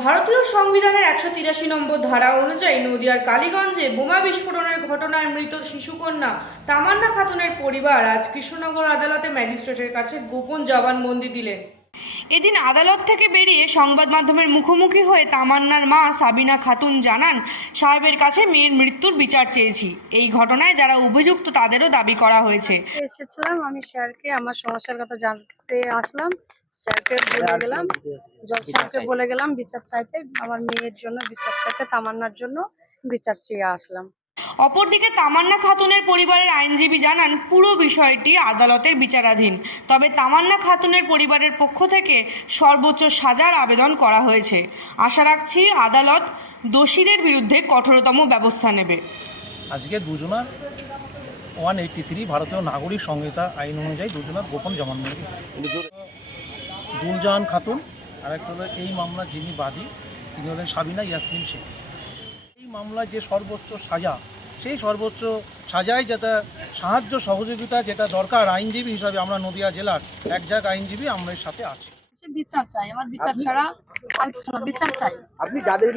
ভারতীয় সংবিধানের একশো তিরাশি নম্বর ধারা অনুযায়ী নদিয়ার কালীগঞ্জে বোমা বিস্ফোরণের ঘটনায় মৃত শিশুকন্যা তামান্না খাতুনের পরিবার আজ কৃষ্ণনগর আদালতে ম্যাজিস্ট্রেটের কাছে গোপন জবানবন্দি দিলেন। এদিন আদালত থেকে বেরিয়ে সংবাদ মাধ্যমের মুখোমুখি হয়ে তামান্নার মা সাবিনা খাতুন জানান, সাহেবের কাছে মেয়ের মৃত্যুর বিচার চেয়েছি। এই ঘটনায় যারা অভিযুক্ত তাদেরও দাবি করা হয়েছে। এসেছিলাম আমি স্যারকে, আমার সমস্যার কথা জানতে আসলাম। স্যারকে বলে গেলাম জজ স্যারকে বলে গেলাম বিচার চাইতে আমার মেয়ের জন্য বিচার চাইতে তামান্নার জন্য বিচার চেয়ে আসলাম। অপরদিকে তামান্না খাতুনের পরিবারের আইনজীবী জানান পুরো বিষয়টি আদালতের বিচারাধীন। তবে তামান্না খাতুনের পরিবারের পক্ষ থেকে সর্বোচ্চ সাজার আবেদন করা হয়েছে। আশা রাখছি আদালত দোষীদের বিরুদ্ধে কঠোরতম ব্যবস্থা নেবে। আজকে দুজনার ওয়ান এইটটি থ্রি ভারতীয় নাগরিক সংহিতা আইন অনুযায়ী দুজনার গোপন জবানবন্দি দুলজাহান খাতুন আর একটা হলো এই মামলা যিনি বাদী তিনি হলেন সাবিনা ইয়াসমিন শেখ। এই মামলায় যে সর্বোচ্চ সাজা সেই সর্বোচ্চ সাজায় যেটা সাহায্য সহযোগিতা যেটা দরকার আইনজীবী হিসাবে আমরা নদিয়া জেলার এক জায়গা আইনজীবী আমাদের সাথে আছি। বিচার চাই আমার বিচার ছাড়া বিচার চাই। আপনি যাদের